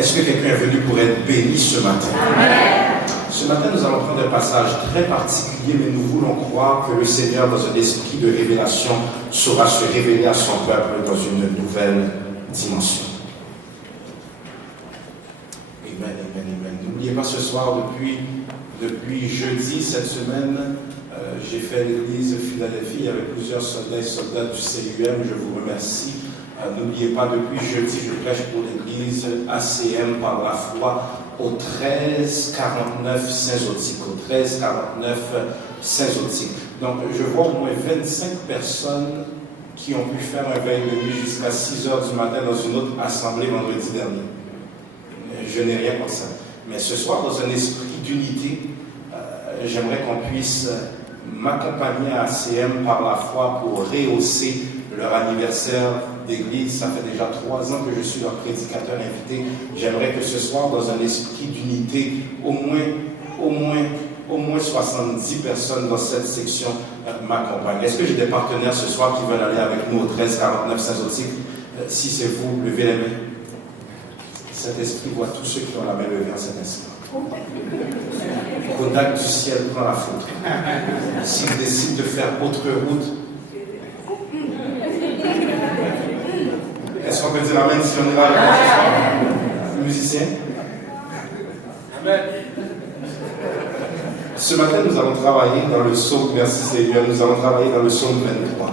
Est-ce que quelqu'un est venu pour être béni ce matin? Amen. Ce matin, nous allons prendre un passage très particulier, mais nous voulons croire que le Seigneur, dans un esprit de révélation, saura se révéler à son peuple dans une nouvelle dimension. Amen, amen, amen. N'oubliez pas ce soir, depuis jeudi, cette semaine, j'ai fait l'église Philadelphie. Il y avait plusieurs soldats et soldates du CUM. Je vous remercie. N'oubliez pas, depuis jeudi, je prêche pour l'église ACM par la foi au 1349 Saint-Zotique. Au 1349 Saint-Zotique. Donc, je vois au moins 25 personnes qui ont pu faire un veille de nuit jusqu'à 6 heures du matin dans une autre assemblée vendredi dernier. Je n'ai rien contre ça. Mais ce soir, dans un esprit d'unité, j'aimerais qu'on puisse m'accompagner à ACM par la foi pour rehausser leur anniversaire d'église. Ça fait déjà 3 ans que je suis leur prédicateur invité. J'aimerais que ce soir, dans un esprit d'unité, au moins 70 personnes dans cette section m'accompagnent. Est-ce que j'ai des partenaires ce soir qui veulent aller avec nous au 1349 Saint-Zotique? Si c'est vous, levez les mains. Cet esprit voit tous ceux qui ont la main levée en cet instant. Kodak du ciel prend la faute. S'il décide de faire autre route, est-ce qu'on peut dire amen si on est là avec ce soir? Musicien? Amen. Ce matin, nous allons travailler dans le psaume, merci Seigneur, nous allons travailler dans le psaume 23.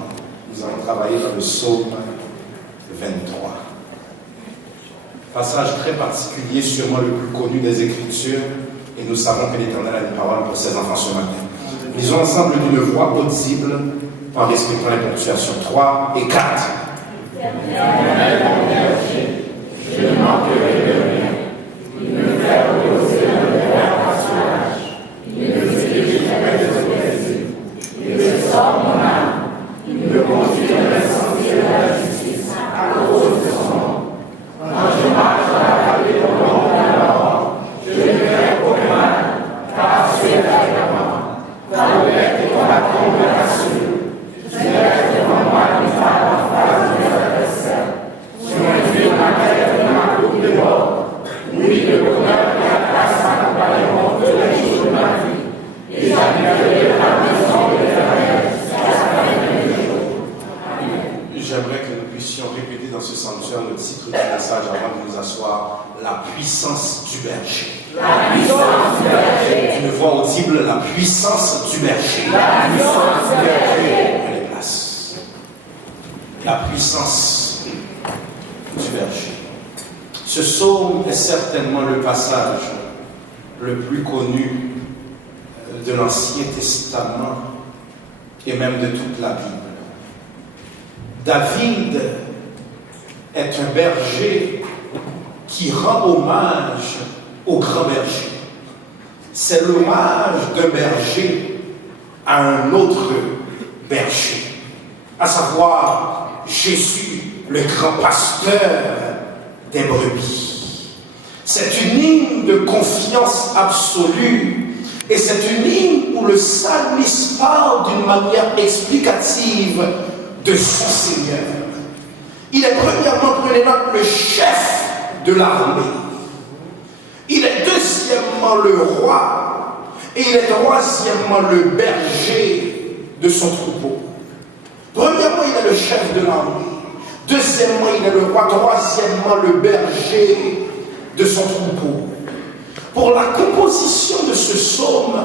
Nous allons travailler dans le psaume 23. Passage très particulier, sûrement le plus connu des Écritures, et nous savons que l'Éternel a une parole pour ses enfants ce matin. Lisons ensemble d'une voix audible en respectant les ponctuations 3 et 4. Éternel, mon berger, je ne manquerai de rien. Il me fait reposer dans le vert pâturage. Il me dirige vers le plaisir. Il restaure mon âme. Il me conduit dans les sentiers de la justice à cause de son nom. Quand je marche dans la vallée de l'ombre de la mort, je ne crains aucun mal, car tu es avec moi. Ta houlette et ton bâton me rassurent. Tu laisses devant moi une femme en face de mes adversaires. Tu m'induis ma tête dans ma coupe de mort. Oui, le bonheur et la grâce m'accompagneront tous les jours de ma vie. Et j'habiterai dans la maison de l'Éternel jusqu'à la fin de mes jours. Amen. J'aimerais que nous puissions répéter dans ce sanctuaire le titre du message avant de nous asseoir. La puissance du berger. La puissance du berger. Une voix audible, la puissance du berger. La puissance du berger. Prenez place. La puissance du berger. Ce psaume est certainement le passage le plus connu de l'Ancien Testament et même de toute la Bible. David est un berger qui rend hommage au grand berger. C'est l'hommage d'un berger à un autre berger, à savoir Jésus, le grand pasteur des brebis. C'est une hymne de confiance absolue et c'est une hymne où le psalmiste parle d'une manière explicative de son Seigneur. Il est premièrement, prenez note, le chef de l'armée. Il est deuxièmement le roi. Et il est troisièmement le berger de son troupeau. Premièrement, il est le chef de l'armée. Deuxièmement, il est le roi. Troisièmement, le berger de son troupeau. Pour la composition de ce psaume,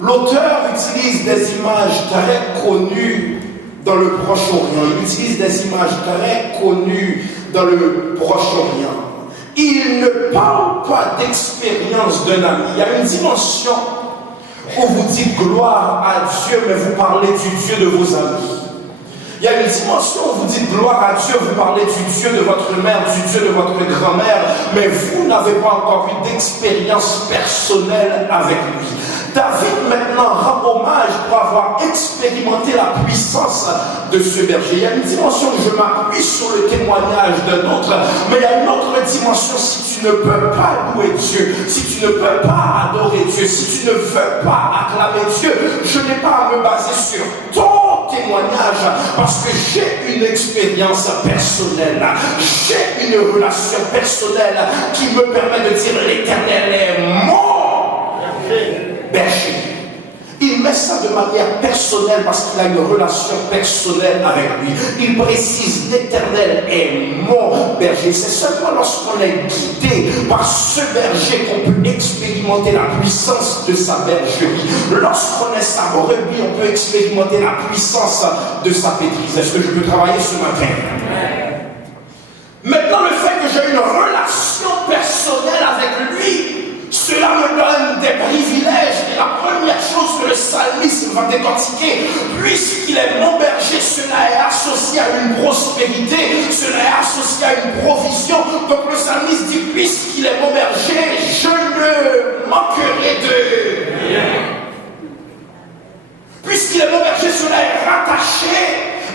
l'auteur utilise des images très connues dans le Proche-Orient. Il utilise des images très connues dans le Proche-Orient. Il ne parle pas d'expérience d'un ami. Il y a une dimension où vous dites gloire à Dieu, mais vous parlez du Dieu de vos amis. Il y a une dimension où vous dites gloire à Dieu, vous parlez du Dieu de votre mère, du Dieu de votre grand-mère, mais vous n'avez pas encore eu d'expérience personnelle avec lui. David maintenant rend hommage pour avoir expérimenté la puissance de ce berger. Il y a une dimension où je m'appuie sur le témoignage d'un autre, mais il y a une autre dimension. Si tu ne peux pas louer Dieu, si tu ne peux pas adorer Dieu, si tu ne veux pas acclamer Dieu, je n'ai pas à me baser sur ton témoignage. témoignage parce que j'ai une expérience personnelle, j'ai une relation personnelle qui me permet de dire l'Éternel est mon berger. Il met ça de manière personnelle parce qu'il a une relation personnelle avec lui. Il précise l'Éternel est mon berger. C'est seulement lorsqu'on est guidé par ce berger qu'on peut expérimenter la puissance de sa bergerie. Lorsqu'on est sa brebis, on peut expérimenter la puissance de sa pétrise. Est-ce que je peux travailler ce matin? Maintenant, le fait que j'ai une relation personnelle avec lui, cela me donne des privilèges. Et la première chose que le psalmiste va décortiquer, puisqu'il est mon berger, cela est associé à une prospérité, cela est associé à une provision. Donc le psalmiste dit, puisqu'il est mon berger, je ne manquerai de rien. Puisqu'il est mon berger, cela est rattaché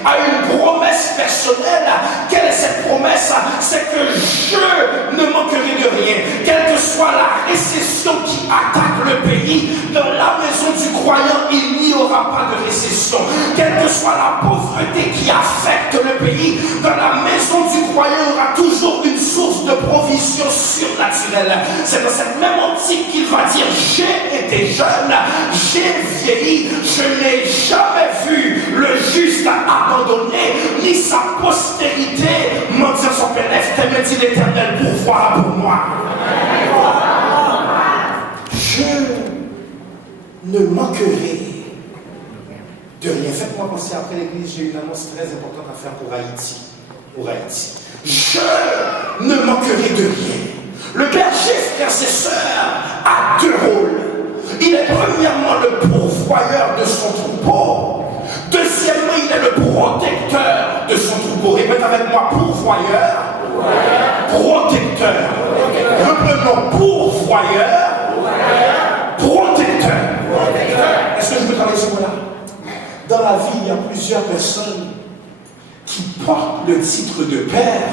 à une promesse personnelle. Quelle est cette promesse? C'est que je ne manquerai de rien. Quelle que soit la récession qui attaque le pays, dans la maison du croyant, il n'y aura pas de récession. Quelle que soit la pauvreté qui affecte le pays, dans la maison du croyant, il y aura toujours une source de provision surnaturelle. C'est dans cette même optique qu'il va dire, j'ai été jeune, j'ai vieilli, je n'ai jamais vu le juste abandonné, ni sa postérité mentir son père. Lève dit l'Éternel pourvoira pour moi. Je ne manquerai de rien. Faites-moi penser, après l'église, j'ai une annonce très importante à faire pour Haïti. Je ne manquerai de rien. Le berger, frères et sœurs, a deux rôles. Il est premièrement le pourvoyeur de son troupeau. Deuxièmement, il est le protecteur de son troupeau. Répète avec moi, pourvoyeur, protecteur. Reprenons, pourvoyeur, protecteur. Est-ce que je peux travailler ce mot-là? Dans la vie, il y a plusieurs personnes qui portent le titre de père,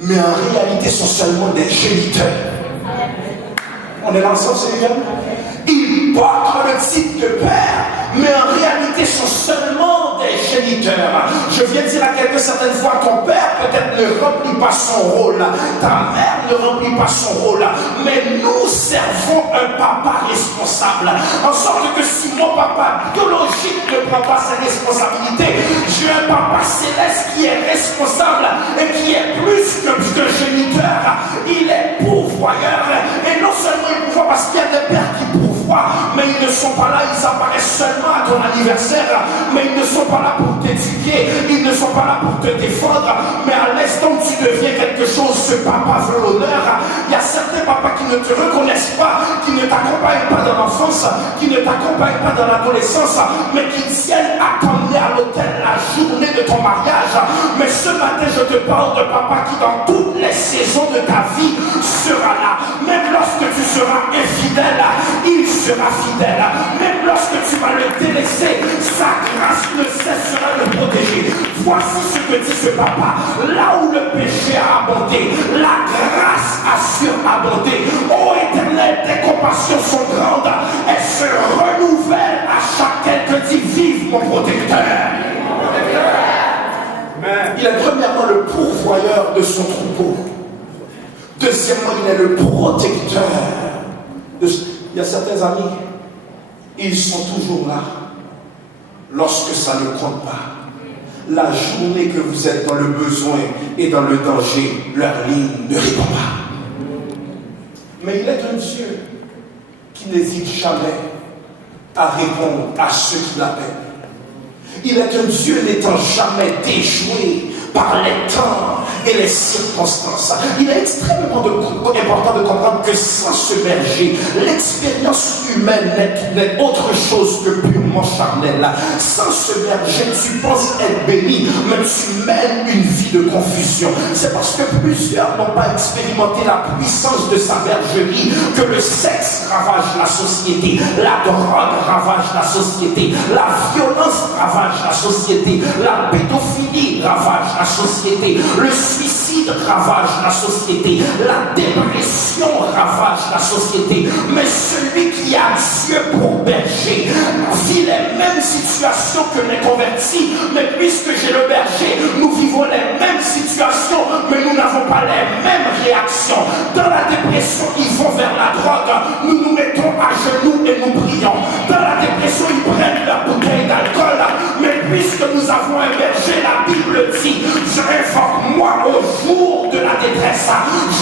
mais en réalité sont seulement des géniteurs. On est ensemble, Seigneur? Ils portent le titre de père, mais en réalité sont seulement des géniteurs. Je viens dire à quelqu'un certaines fois, ton père peut-être ne remplit pas son rôle, ta mère ne remplit pas son rôle, mais nous servons un papa responsable. En sorte que si mon papa biologique ne prend pas ses responsabilités, j'ai un papa céleste qui est responsable et qui est plus que géniteur. Il est pourvoyeur, et non seulement il pourvoit parce qu'il y a des pères qui pourvoient, mais ils ne sont pas là, ils apparaissent seulement à ton anniversaire, mais ils ne sont pas là pour t'éduquer, ils ne sont pas là pour te défendre, mais à l'instant où tu deviens quelque chose, ce papa veut l'honneur. Il y a certains papas qui ne te reconnaissent pas, qui ne t'accompagnent pas dans l'enfance, qui ne t'accompagnent pas dans l'adolescence, mais qui tiennent à t'emmener à l'hôtel la journée de ton mariage. Mais ce matin, je te parle de papa qui dans toutes les saisons de ta vie sera là. Même lorsque tu seras infidèle, il sera fidèle. Même lorsque tu vas le délaisser, sa grâce ne cessera de le protéger. Voici ce que dit ce papa. Là où le péché a abondé, la grâce a surabondé. Ô Éternel, tes compassions sont grandes. Elles se renouvellent à chaque quelqu'un dit vive mon protecteur. Il est premièrement le pourvoyeur de son troupeau. Deuxièmement, il est le protecteur. Il y a certains amis, ils sont toujours là lorsque ça ne compte pas. La journée que vous êtes dans le besoin et dans le danger, leur ligne ne répond pas. Mais il est un Dieu qui n'hésite jamais à répondre à ceux qui l'appellent. Il est un Dieu n'étant jamais déjoué par les temps et les circonstances. Il est extrêmement important de comprendre que sans ce berger, l'expérience humaine n'est autre chose que purement charnelle. Sans ce berger, tu penses être béni, mais tu mènes une vie de confusion. C'est parce que plusieurs n'ont pas expérimenté la puissance de sa bergerie que le sexe ravage la société, la drogue ravage la société, la violence ravage la société, la pédophilie ravage la société, le suicide ravage la société, la dépression ravage la société. Mais celui qui a Dieu pour berger vit les mêmes situations que les convertis dit, mais puisque j'ai le berger, nous vivons les mêmes situations, mais nous n'avons pas les mêmes réactions. Dans la dépression, ils vont vers la drogue, nous nous mettons à genoux et nous prions. Dans la dépression, ils prennent leur bouteille d'alcool, mais puisque nous avons un berger, la Bible dit, je réinvoque moi au jour de la détresse,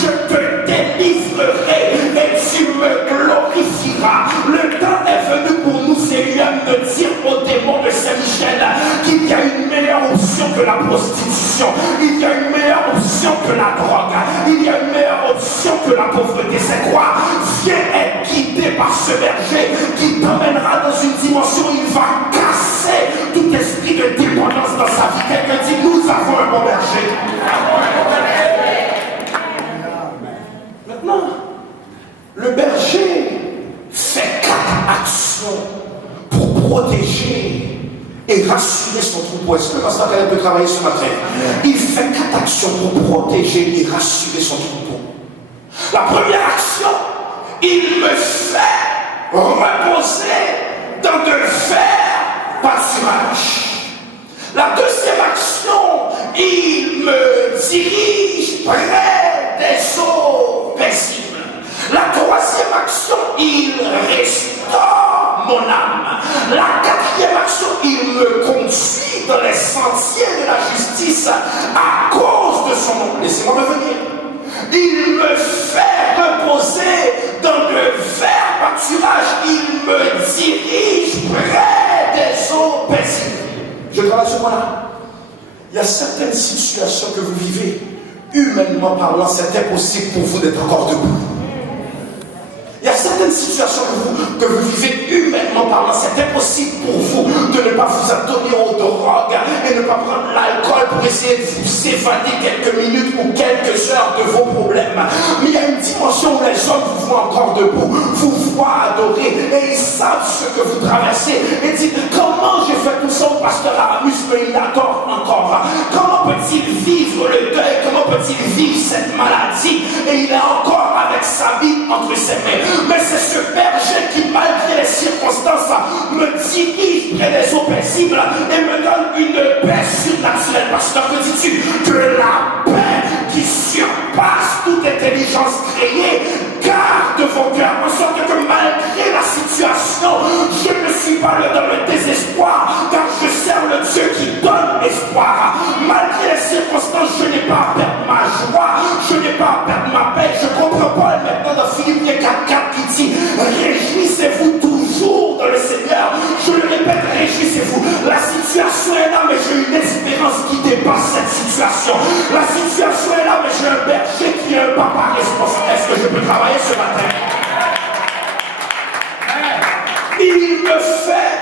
je te délivrerai et tu me glorifieras. Le temps est venu pour nous, Seigneur, de dire aux démons de Saint-Michel qu'il y a une meilleure option que la prostitution, il y a une meilleure option que la drogue, il y a une meilleure option que la pauvreté. C'est quoi? Viens être guidé par ce berger qui t'emmènera dans une dimension où il va casser tout esprit de dépendance dans sa vie. Quelqu'un dit, nous avons un bon berger. Maintenant, le berger fait 4 actions pour protéger et rassurer son troupeau. Est-ce que le pasteur Caleb peut travailler ce matin? Il fait 4 actions pour protéger et rassurer son troupeau. La première action, il me fait reposer dans de verts pâturages. La deuxième action, il me dirige près des eaux paisibles. La troisième action, il restaure mon âme. La quatrième action, il me conduit dans les sentiers de la justice à cause de son nom. Laissez-moi revenir. Il me fait reposer dans de verts pâturages. Il me dirige près des eaux paisibles. Je travaille sur moi-là. Il y a certaines situations que vous vivez, humainement parlant, c'est impossible pour vous d'être encore debout. Il y a certaines situations que vous vivez humainement parlant, c'est impossible pour vous de ne pas vous adonner aux drogues et ne pas prendre l'alcool pour essayer de vous évader quelques minutes ou quelques heures de vos problèmes. Mais il y a une dimension où les hommes vous voient encore debout, vous voient adorer et ils savent ce que vous traversez et disent, comment j'ai fait tout ça au pasteur Aramus, mais il adore encore. Comment peut-il vivre le deuil? Comment peut-il vivre cette maladie? Et il est encore avec sa vie entre ses mains. Mais c'est ce berger qui, malgré les circonstances, me dirige près des eaux paisibles et me donne une paix surnaturelle. Pasteur, que dis-tu? Que la paix qui surpasse toute intelligence créée garde vos cœurs, en sorte que malgré la situation, je ne suis pas dans le désespoir, car je sers le Dieu qui donne espoir. Malgré les circonstances, je n'ai pas à perdre ma joie, je n'ai pas à perdre ma paix. Je comprends Paul maintenant dans Philippiens 4:4 qui dit, réjouissez-vous toujours dans le Seigneur. Je le répète, réjouissez-vous. La situation est là, mais j'ai une espérance qui dépasse cette situation. La situation est là, mais j'ai un berger qui est un papa responsable. Est-ce que je peux travailler ce matin? Il me fait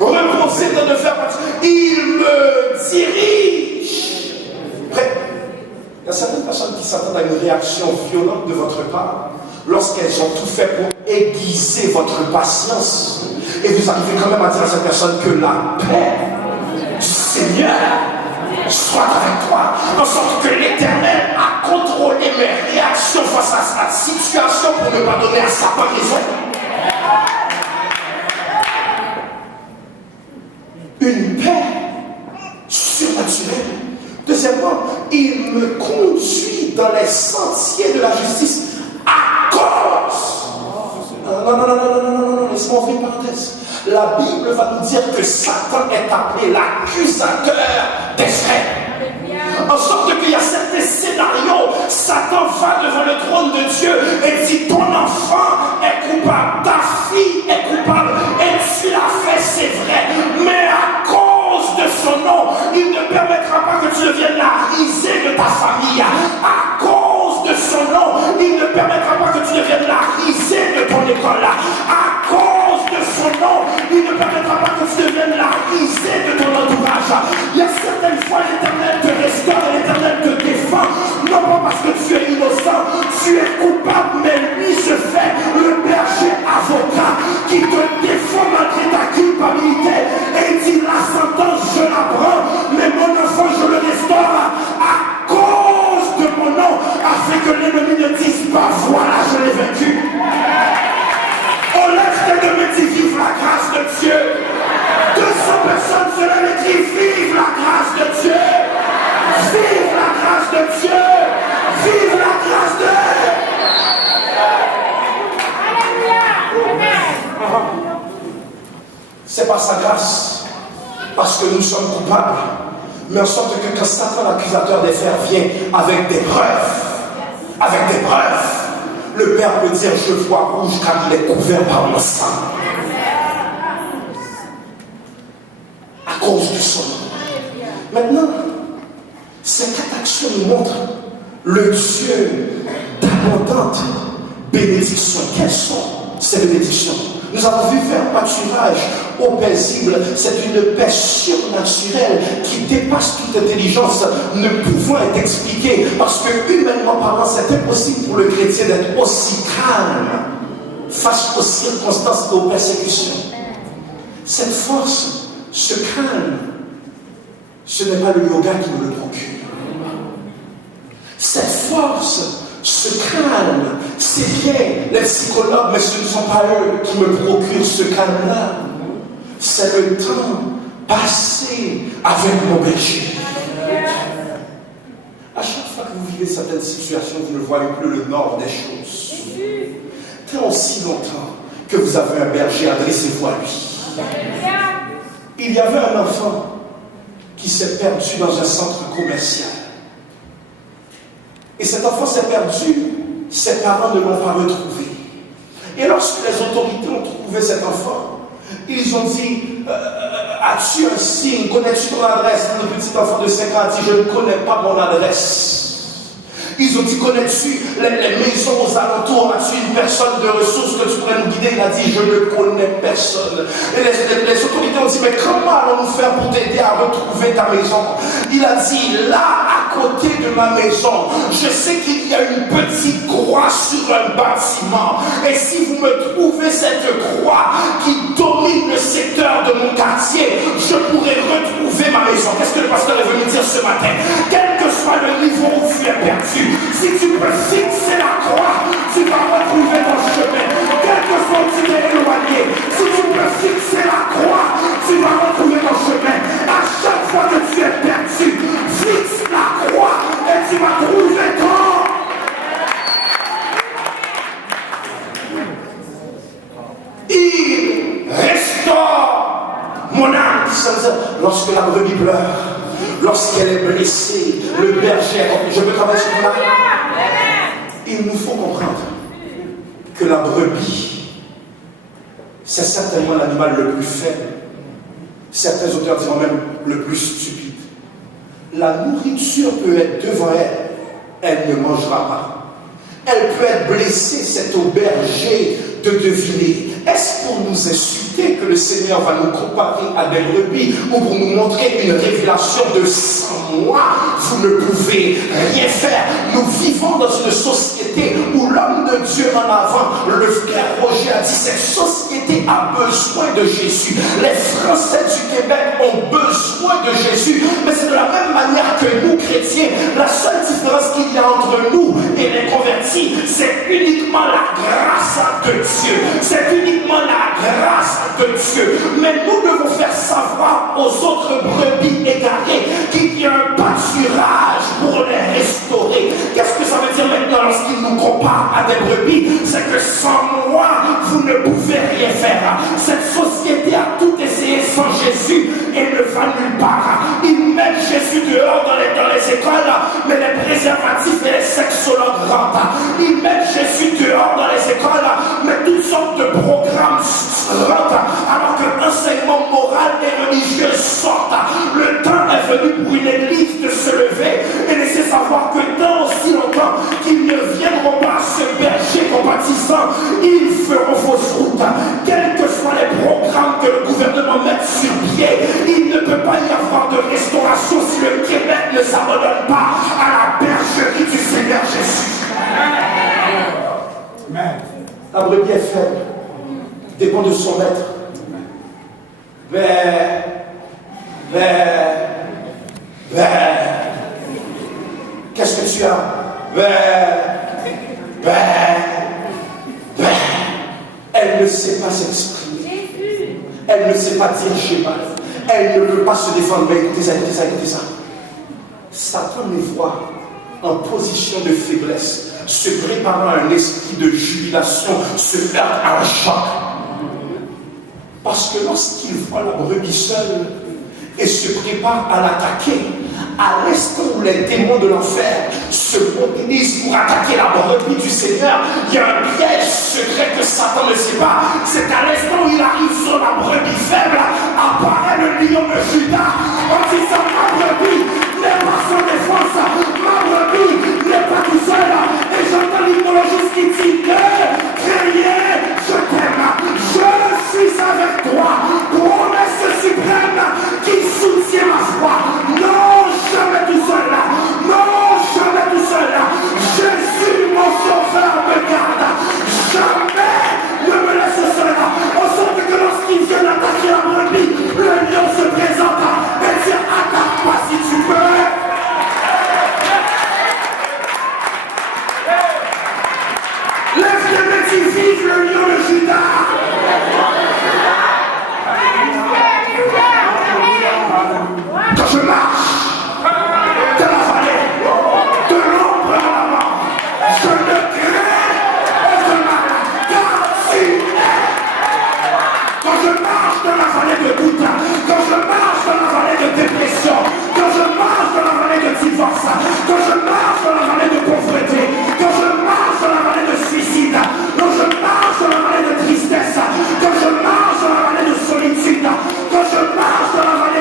reposer dans de faire partie. Il me dirige. Après, il y a certaines personnes qui s'attendent à une réaction violente de votre part lorsqu'elles ont tout fait pour aiguiser votre patience. Et vous arrivez quand même à dire à cette personne que la paix du Seigneur soit avec toi, en sorte que l'Éternel a contrôlé mes réactions face à cette situation pour ne pas donner à Satan raison. Une paix surnaturelle. Deuxièmement, il me conduit dans les sentiers de la justice à cause. Non, laisse-moi ouvrir une parenthèse. La Bible va nous dire que Satan est appelé l'accusateur des frères. En sorte qu'il y a certains scénarios, Satan va devant le trône de Dieu et dit, ton enfant est coupable, ta fille est coupable, et tu l'as fait, c'est vrai, mais à cause de son nom, il ne permettra pas que tu deviennes la risée de ta famille. À cause de son nom, il ne permettra pas que tu deviennes la risée de ton école. À cause de son nom, il ne permettra pas que tu deviennes la risée de ton entourage. Il y a certaines fois, l'Éternel te restaure et l'Éternel te défend, non pas parce que tu es innocent, tu es coupable, mais lui se fait le berger avocat qui te défend malgré ta culpabilité et il dit, la sentence je la prends, mais mon enfant je le restaure à cause de mon nom, afin que l'ennemi ne dise pas, voilà, je l'ai vaincu. On lève tes deux mains et vive la grâce de Dieu. 200 personne se lève et dit vive la grâce de Dieu. Vive la grâce de Dieu. Vive la grâce de Dieu. C'est par sa grâce, parce que nous sommes coupables, mais en sorte que quand Satan, l'accusateur des frères, vient avec des preuves, le Père peut dire je vois rouge car il est couvert par mon sang. À cause du sang. Maintenant, ces quatre actions nous montrent le Dieu d'abondante bénédiction. Quelles sont ces bénédictions? Nous avons vu faire pâturage au paisible. C'est une paix surnaturelle qui dépasse toute intelligence, ne pouvant être expliquée. Parce que, humainement parlant, c'est impossible pour le chrétien d'être aussi calme face aux circonstances et aux persécutions. Cette force, ce calme, ce n'est pas le yoga qui nous le procure. Cette force, ce calme, c'est bien les psychologues, mais ce ne sont pas eux qui me procurent ce calme-là. C'est le temps passé avec mon berger. À chaque fois que vous vivez certaines situations, vous ne voyez plus le nord des choses. Tant aussi longtemps que vous avez un berger, adressez-vous à lui. Il y avait un enfant qui s'est perdu dans un centre commercial. Et cet enfant s'est perdu, ses parents ne l'ont pas retrouvé. Et lorsque les autorités ont trouvé cet enfant, ils ont dit as-tu un signe? Connais-tu ton adresse? Le petit enfant de 5 ans a dit je ne connais pas mon adresse. Ils ont dit connais-tu les maisons aux alentours? As-tu une personne de ressources que tu pourrais nous guider? Il a dit je ne connais personne. Et les autorités ont dit mais comment allons-nous faire pour t'aider à retrouver ta maison? Il a dit là à côté de ma maison, je sais qu'il y a une petite croix sur un bâtiment. Et si vous me trouvez cette croix qui domine le secteur de mon quartier, je pourrai retrouver ma maison. Qu'est-ce que le pasteur est venu dire ce matin? Quel que soit le niveau où tu es perdu, si tu peux fixer la croix, tu vas retrouver ton chemin. Quel que soit où tu t'es éloigné, si tu peux fixer la croix, tu vas retrouver ton chemin. À chaque fois que tu es perdu, fixe la croix et tu vas trouver ton. Il restaure mon âme. Lorsque la brebis pleure, lorsqu'elle est blessée, le berger, je peux travailler sur mon âme. Il nous faut comprendre que la brebis, c'est certainement l'animal le plus faible. Certains auteurs diront même le plus stupide. La nourriture peut être devant elle, elle ne mangera pas. Elle peut être blessée, c'est au berger de deviner. Est-ce pour nous insulter que le Seigneur va nous comparer à des brebis ou pour nous montrer une révélation de sans moi, vous ne pouvez rien faire? Nous vivons dans une société où l'homme de Dieu en avant, le frère Roger a dit, cette société a besoin de Jésus. Les Français du Québec ont besoin de Jésus, mais c'est de la même manière que nous, chrétiens, la seule différence qu'il y a entre nous et les convertis, c'est uniquement la grâce de Dieu. C'est uniquement la grâce de Dieu. Mais nous devons faire savoir aux autres brebis égarées qu'il y a un pâturage pour les restaurer. Qu'est-ce que ça veut dire maintenant lorsqu'il nous compare à des brebis? C'est que sans moi, vous ne pouvez rien faire. Cette société a tout essayé sans Jésus et ne va nulle part. Ils mettent Jésus dehors dans les écoles, mais les préservatifs et les sexologues rentrent. Ils mettent Jésus dehors dans les écoles, mais toutes sortes de programmes rentrent, alors que l'enseignement moral et religieux sortent. Le temps est venu pour une église de se lever et laisser savoir que dans aussi longtemps qu'ils ne viendront pas se berger compatissant, ils feront fausse route. Quels que soient les programmes que le gouvernement mette sur pied, il ne peut pas y avoir de restauration si le Québec ne s'abandonne pas à la bergerie du Seigneur Jésus. Amen. La brebis est faible, dépend de son maître. Qu'est-ce que tu as? Elle ne sait pas s'exprimer. Elle ne sait pas dire j'ai mal. Elle ne peut pas se défendre. Mais écoutez ça, écoutez ça, écoutez ça. Satan les voit en position de faiblesse, se préparant à un esprit de jubilation, se heurte à un choc. Parce que lorsqu'il voit la brebis seule et se prépare à l'attaquer, à l'instant où les démons de l'enfer se mobilisent pour attaquer la brebis du Seigneur, il y a un piège secret que Satan ne sait pas. C'est qu'à l'instant où il arrive sur la brebis faible, apparaît le lion de Judas en disant: ma brebis n'est pas sans défense, ma brebis n'est pas tout seul. Et j'entends l'hymnologiste qui dit: ne craignez, je t'aime, je suis avec toi. Promesse suprême qui soutient ma foi. Non, jamais tout seul. Non, jamais tout seul. Jésus, mon sauveur, me garde. Jamais ne me laisse seul. En sorte que lorsqu'il vient attaquer la brebis, le lion se présente et dit: attaque-moi si tu peux. Lève tes mains, tu vives le lion de Judas. Quand je marche dans la vallée de l'ombre de la mort, je ne crains aucun mal, car tu es. Quand je marche dans la vallée de doute, quand je marche dans la vallée de dépression, quand je marche dans la vallée de divorce, quand je marche dans la vallée de pauvreté, quand je marche dans la vallée de suicide, quand je marche dans la vallée de tristesse, quand je marche dans la vallée de solitude, quand je marche dans la vallée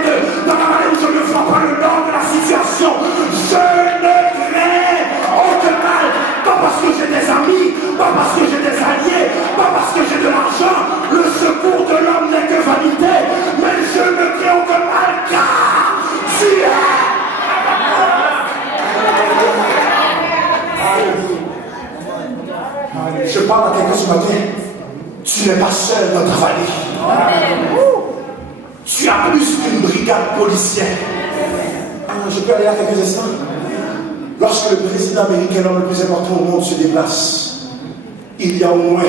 où je ne vois pas le nord de la situation, je ne crains aucun mal, pas parce que j'ai des amis, pas parce que j'ai des alliés, pas parce que j'ai de l'argent. Le secours de l'homme n'est que vanité, mais je ne crains aucun mal, car tu es. Je parle à quelqu'un ce matin. Tu n'es pas seul dans ta vallée. Tu as plus qu'une brigade policière. Je peux aller à quelques instants. Lorsque le président américain, l'homme le plus important au monde, se déplace, il y a au moins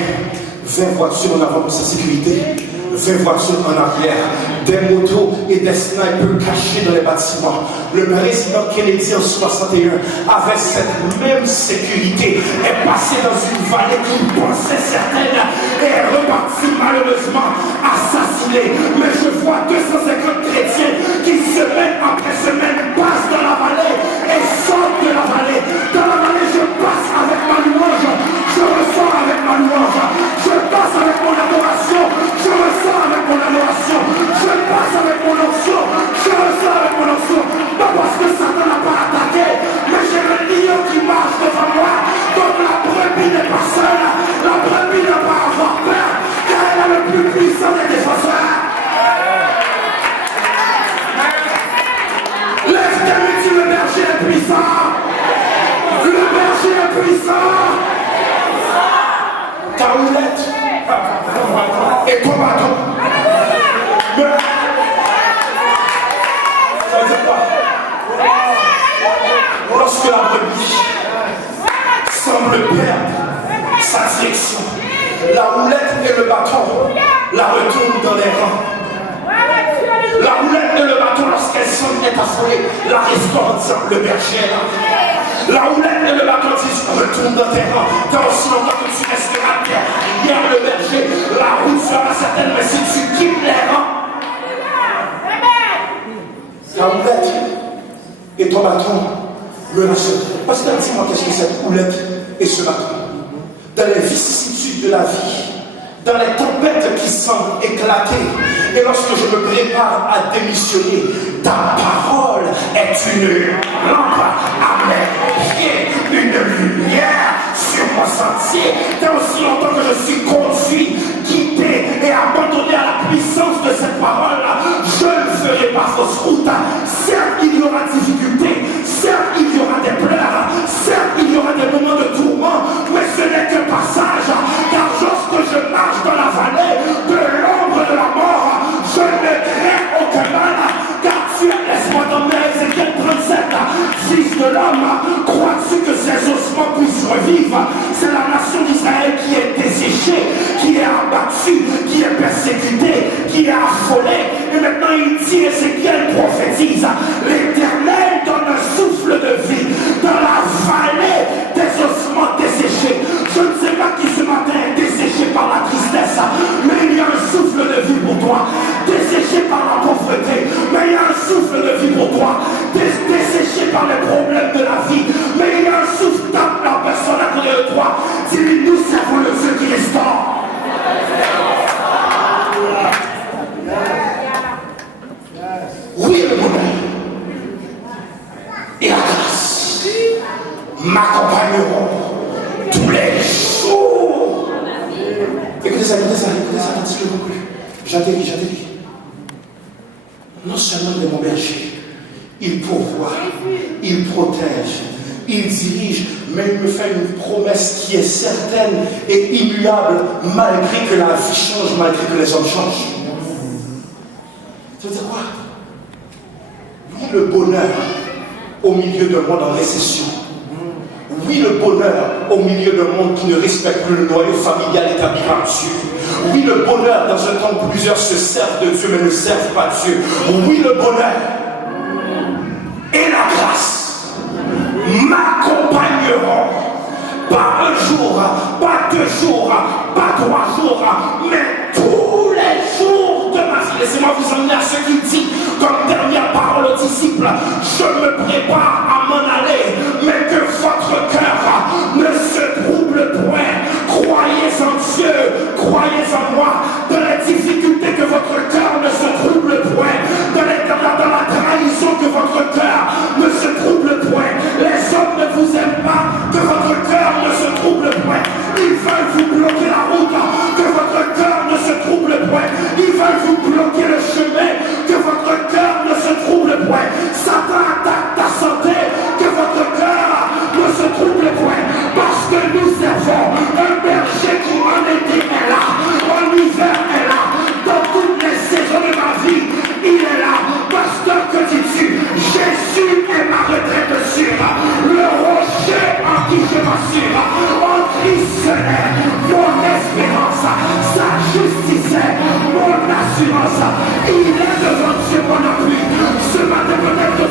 20 voitures en avant pour sa sécurité, 20 voitures en arrière, des motos et des snipers cachés dans les bâtiments. Le président Kennedy en 61 avait cette même sécurité, est passé dans une vallée qu'il pensait certaine et est reparti malheureusement assassiné. Mais je vois 250 chrétiens qui semaine après semaine passent dans la vallée et sortent de la vallée. Dans la vallée, je passe avec ma louange, je ressors avec ma louange, je passe avec mon adoration, je ressors avec mon adoration, je passe avec mon onction, je ressors avec mon onction. Pas parce que Satan n'a pas attaqué, mais j'ai le lion qui marche devant moi. Donc la brebis n'est pas seule, la brebis n'a pas à avoir peur, car elle a le plus puissant des défenseurs. Lève tes mains, le berger est puissant. Le berger est puissant. Ta roulette et ton bâton. Ça veut dire quoi? Lorsque la brebis semble perdre sa direction, la roulette et le bâton la retournent dans les rangs. La roulette et le bâton, lorsqu'elle est affolée, la restaure en disant: le berger est là. La roulette et le bâton disent: retourne dans tes rangs. Tant aussi longtemps que tu resteras derrière le berger, la route sera certaine, mais si tu quittes les rangs, la roulette et ton bâton me rassurent. Parce que dis-moi, qu'est-ce que cette roulette et ce bâton? Dans les vicissitudes de la vie, dans les tempêtes qui semblent éclater, et lorsque je me prépare à démissionner, ta parole est une lampe à mes pieds, une lumière sur mon sentier. Tant aussi longtemps que je suis conduit, guidé et abandonné à la puissance de cette parole-là, je ne ferai pas fausse route. Certes, il y aura difficulté, certes, il y aura des pleurs, certes, il y aura des moments de tourment, mais ce n'est qu'un passage, car lorsque je marche dans la vallée de l'ombre de la mort, je ne crains aucun mal, car tu es, laisse-moi donner Ézéchiel 37, fils de l'homme, crois-tu que ces ossements puissent revivre? C'est la nation d'Israël qui est desséchée, qui est abattue, qui est persécutée, qui est affolée, et maintenant il dit toi, desséché par les problèmes de la vie. Mais il y a un souffle dans la personne à côté de toi. Dis-lui, nous servons le Dieu qui restaure. Oui, le bonheur et la grâce m'accompagneront tous les jours. Écoutez ça, s'il vous plaît. J'atterris. Non seulement il est mon berger, il pourvoit, il protège, il dirige, mais il me fait une promesse qui est certaine et immuable, malgré que la vie change, malgré que les hommes changent. Ça veut dire quoi? Oui, le bonheur au milieu d'un monde en récession. Oui, le bonheur au milieu d'un monde qui ne respecte plus le noyau familial établi par Dieu. Oui, le bonheur dans un temps où plusieurs se servent de Dieu mais ne servent pas Dieu. Oui, le bonheur et la grâce m'accompagneront. Pas un jour, pas 2 jours, pas 3 jours, mais tous les jours de ma vie. Laissez-moi vous emmener à ce qu'il dit comme dernière parole aux disciples. Je me prépare à m'en aller, mais que votre cœur ne se trouble point. Croyez en Dieu, croyez en moi. Dans les difficultés, que votre cœur ne se trouble point. Dans la trahison, que votre cœur ne se trouble point. Les hommes ne vous aiment pas, que votre cœur ne se trouble point. Ils veulent vous bloquer la route, que votre cœur ne se trouble point. Ils veulent vous bloquer le chemin, que votre cœur ne se trouble point. Satan attaque ta santé, que votre cœur ne se trouble point. Parce que nous servons un berger qui en été est là, en hiver est là, dans toutes les saisons de ma vie, il est là. Pasteur, que dis-tu? Jésus est ma retraite sûre, le rocher en qui je m'assure. En Christ est mon espérance, sa justice est mon assurance. Il est devant Dieu mon appui. Ce matin peut-être